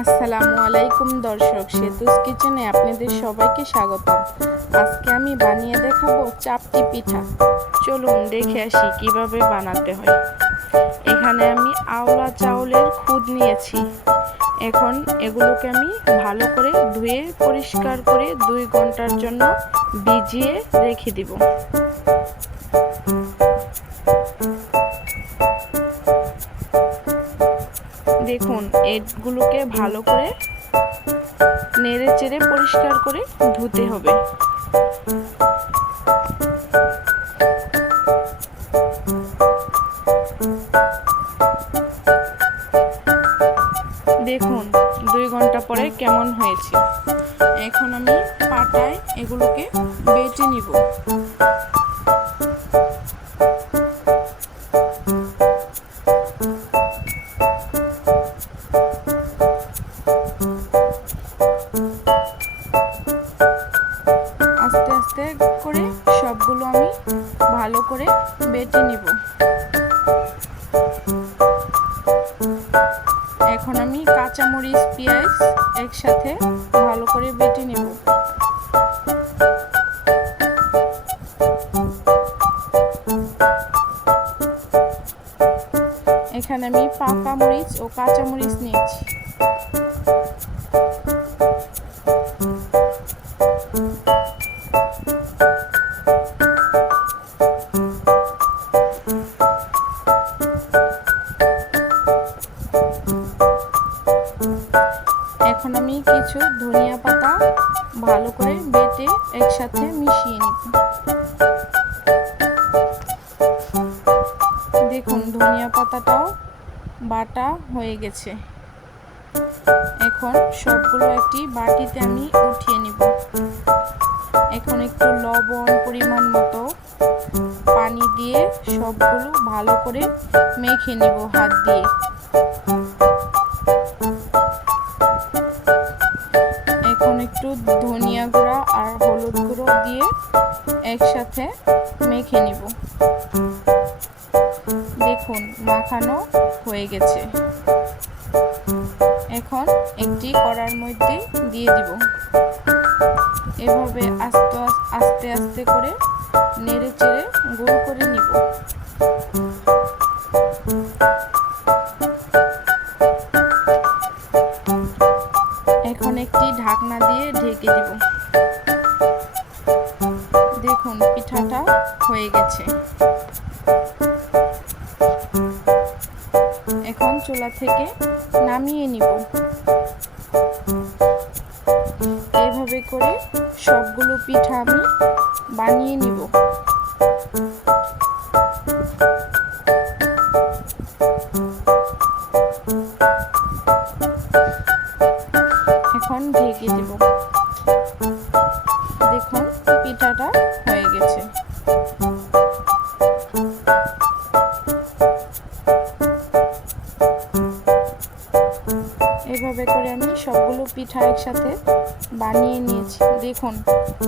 আসসালামু আলাইকুম দর্শক, সেতুস কিচেনে আপনাদের সবাইকে স্বাগত আজকে আমি বানিয়ে দেখাবো চাপটি পিঠা। চলুন দেখে আসি কীভাবে বানাতে হয়। এখানে আমি আওলা চাউলের খুদ নিয়েছি। এখন এগুলোকে আমি ভালো করে ধুয়ে, পরিষ্কার করে দুই ঘণ্টার জন্য ভিজিয়ে রেখে দিব। দেখুন, এগুলোকে ভালো করে নেড়ে চেড়ে পরিষ্কার করে ধুতে হবে। দেখুন, দুই ঘণ্টা পরে কেমন হয়েছে। এখন আমি পাটায় এগুলোকে বেটে নিব। করে বেটে নিব। এখন আমি কাঁচামরিচ, পেঁয়াজ একসাথে ভালো করে বেটে নেব। এখানে আমি পাকা মরিচ ও কাঁচা মরিচ নিয়েছি। কিছু ধনিয়া পাতা ভালো করে বেটে একসাথে মিশিয়ে নিব। দেখুন, ধনিয়া পাতাটাও বাটা হয়ে গেছে। এখন সবগুলো একটি বাটিতে আমি উঠিয়ে নিব। এখন একটু লবণ পরিমাণ মতো পানি দিয়ে সবগুলো ভালো করে মেখে নিব হাত দিয়ে। এখন একটু ধনিয়া গুঁড়া আর হলুদ গুঁড়ো দিয়ে একসাথে মেখে নিব। দেখুন, মাখানো হয়ে গেছে। এখন একটি কড়ার মধ্যে দিয়ে দিব। এভাবে আস্তে আস্তে আস্তে করে নেড়ে চেড়ে গোল করে নিব। ঢেকে দেব। দেখুন, পিঠাটা হয়ে গেছে। এখন চুলা থেকে নামিয়ে নিব। এইভাবে করে সবগুলো পিঠা আমি বানিয়ে নিব। এভাবে করে আমি সবগুলো পিঠা একসাথে বানিয়ে নিয়েছি। দেখুন,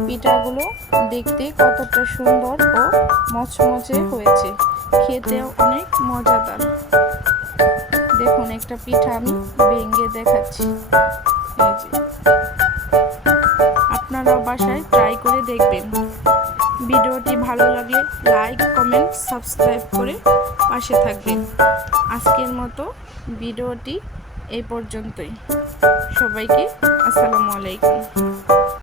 পিঠাগুলো দেখতে কতটা সুন্দর ও মচমচে হয়েছে। খেতেও অনেক মজাদার। দেখুন, একটা পিঠা আমি ভেঙে দেখাচ্ছি। এই যে। আপনারাও বাসায় ট্রাই করে দেখবেন। ভিডিওটি ভালো লাগলে লাইক, কমেন্ট, সাবস্ক্রাইব করে পাশে থাকবেন। আজকের মতো ভিডিওটি এই পর্যন্তই। সবাইকে আসসালামু আলাইকুম।